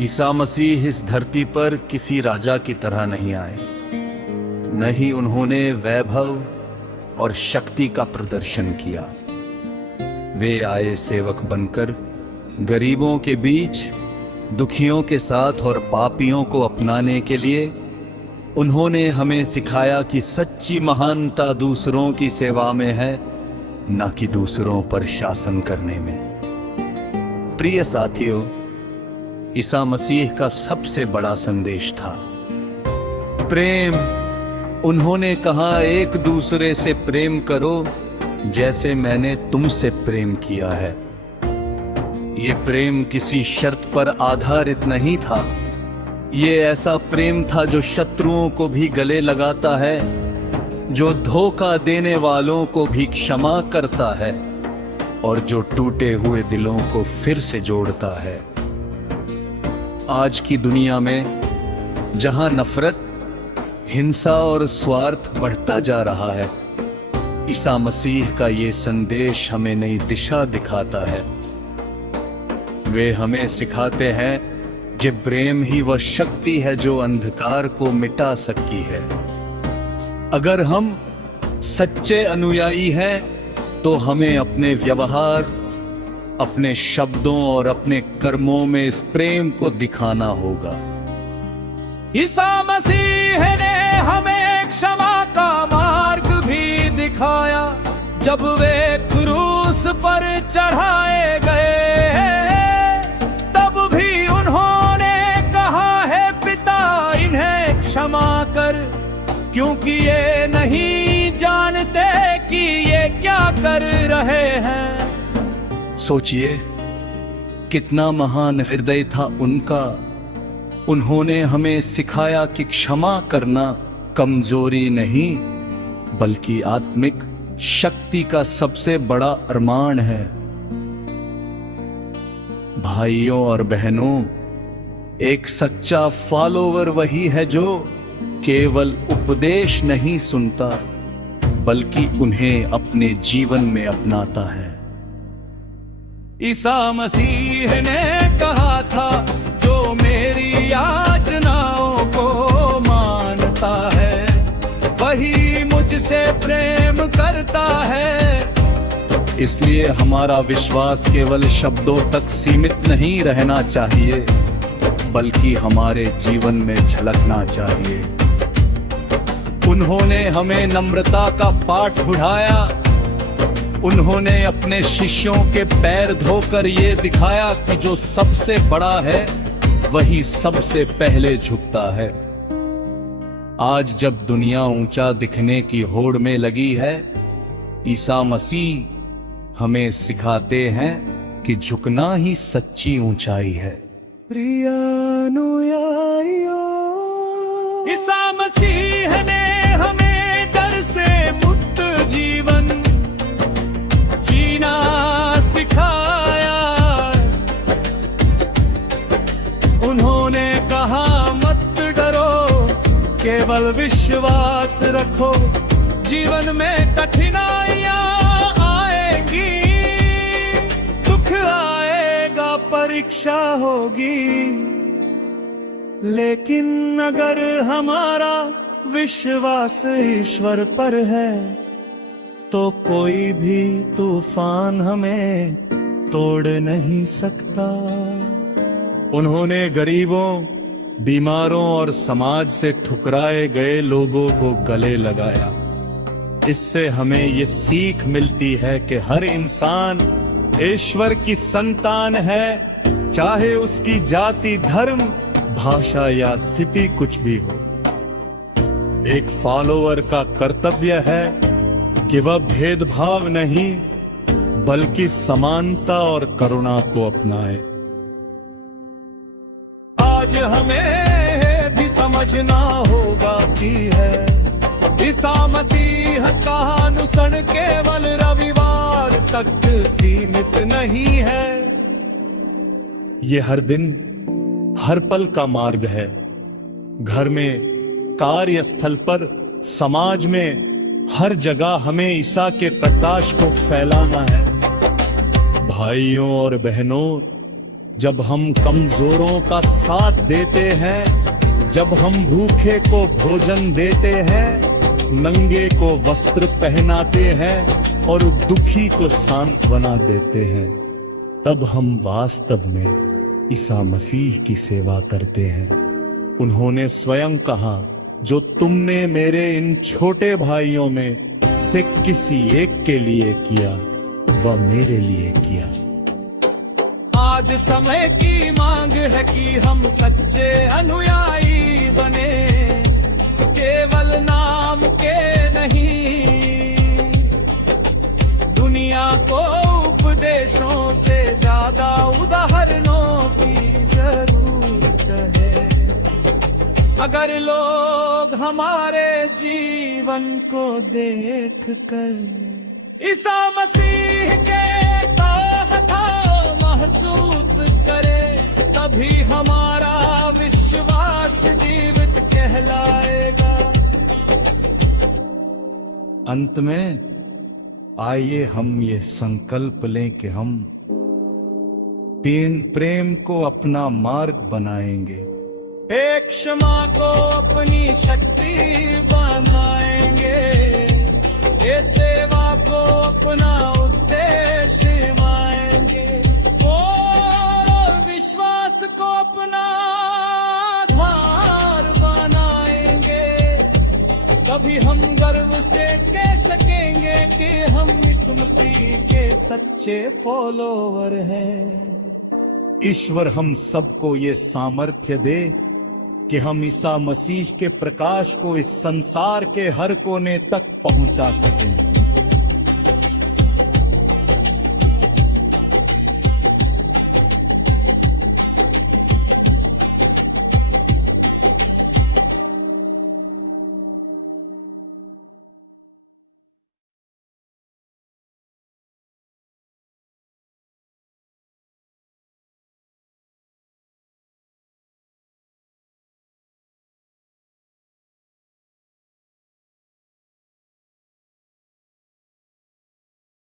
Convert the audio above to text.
ईसा मसीह इस धरती पर किसी राजा की तरह नहीं आए, न ही उन्होंने वैभव और शक्ति का प्रदर्शन किया। वे आए सेवक बनकर, गरीबों के बीच, दुखियों के साथ और पापियों को अपनाने के लिए। उन्होंने हमें सिखाया कि सच्ची महानता दूसरों की सेवा में है, न कि दूसरों पर शासन करने में। प्रिय साथियों, ईसा मसीह का सबसे बड़ा संदेश था प्रेम। उन्होंने कहा, एक दूसरे से प्रेम करो जैसे मैंने तुमसे प्रेम किया है। ये प्रेम किसी शर्त पर आधारित नहीं था। ये ऐसा प्रेम था जो शत्रुओं को भी गले लगाता है, जो धोखा देने वालों को भी क्षमा करता है और जो टूटे हुए दिलों को फिर से जोड़ता है। आज की दुनिया में जहां नफरत, हिंसा और स्वार्थ बढ़ता जा रहा है, ईसा मसीह का ये संदेश हमें नई दिशा दिखाता है। वे हमें सिखाते हैं कि प्रेम ही वह शक्ति है जो अंधकार को मिटा सकती है। अगर हम सच्चे अनुयायी हैं, तो हमें अपने व्यवहार, अपने शब्दों और अपने कर्मों में इस प्रेम को दिखाना होगा। ईसा मसीह ने हमें क्षमा का मार्ग भी दिखाया। जब वे क्रूस पर चढ़ाए गए, तब भी उन्होंने कहा है, पिता इन्हें क्षमा कर, क्योंकि ये नहीं जानते कि ये क्या कर रहे हैं। सोचिए, कितना महान हृदय था उनका। उन्होंने हमें सिखाया कि क्षमा करना कमजोरी नहीं, बल्कि आत्मिक शक्ति का सबसे बड़ा अरमान है। भाइयों और बहनों, एक सच्चा फॉलोवर वही है जो केवल उपदेश नहीं सुनता, बल्कि उन्हें अपने जीवन में अपनाता है। ईसा मसीह ने कहा था, जो मेरी यातनाओं को मानता है, वही मुझसे प्रेम करता है। इसलिए हमारा विश्वास केवल शब्दों तक सीमित नहीं रहना चाहिए, बल्कि हमारे जीवन में झलकना चाहिए। उन्होंने हमें नम्रता का पाठ पढ़ाया। उन्होंने अपने शिष्यों के पैर धोकर ये दिखाया कि जो सबसे बड़ा है, वही सबसे पहले झुकता है। आज जब दुनिया ऊंचा दिखने की होड़ में लगी है, ईसा मसीह हमें सिखाते हैं कि झुकना ही सच्ची ऊंचाई है। प्रिय अनुयायियों, ईसा मसीह ने हमें डर से मुक्त जीवन जीना सिखाया। उन्होंने कहा, मत डरो, केवल विश्वास रखो। जीवन में कठिनाइयां आएंगी, दुख आएगा, परीक्षा होगी, लेकिन अगर हमारा विश्वास ईश्वर पर है, तो कोई भी तूफान हमें तोड़ नहीं सकता। उन्होंने गरीबों, बीमारों और समाज से ठुकराए गए लोगों को गले लगाया। इससे हमें ये सीख मिलती है कि हर इंसान ईश्वर की संतान है, चाहे उसकी जाति, धर्म, भाषा या स्थिति कुछ भी हो। एक फॉलोवर का कर्तव्य है कि वह भेदभाव नहीं, बल्कि समानता और करुणा को अपनाए। आज हमें भी समझना होगा कि है ईसा मसीह का अनुसरण केवल रविवार तक सीमित नहीं है। ये हर दिन, हर पल का मार्ग है। घर में, कार्यस्थल पर, समाज में, हर जगह हमें ईसा के प्रकाश को फैलाना है। भाइयों और बहनों, जब हम कमजोरों का साथ देते हैं, जब हम भूखे को भोजन देते हैं, नंगे को वस्त्र पहनाते हैं और दुखी को सांत्वना देते हैं, तब हम वास्तव में ईसा मसीह की सेवा करते हैं। उन्होंने स्वयं कहा, जो तुमने मेरे इन छोटे भाइयों में से किसी एक के लिए किया, वह मेरे लिए किया। आज समय की मांग है कि हम सच्चे अनुयायी बने, केवल नाम के नहीं। दुनिया को उपदेशों से ज्यादा उदाहरणों की जरूरत है। अगर लोग हमारे जीवन को देख कर ईसा मसीह के ताहता महसूस करे, तभी हमारा विश्वास जीवित कहलाएगा। अंत में आइए हम ये संकल्प लें कि हम प्रेम को अपना मार्ग बनाएंगे, एक क्षमा को अपनी शक्ति बनाएंगे, ये सेवा को अपना उद्देश्य मानेंगे और विश्वास को अपना आधार बनाएंगे। तभी हम गर्व से कह सकेंगे कि हम इस मसीह के सच्चे फॉलोवर हैं। ईश्वर हम सबको ये सामर्थ्य दे कि हम ईसा मसीह के प्रकाश को इस संसार के हर कोने तक पहुंचा सकें।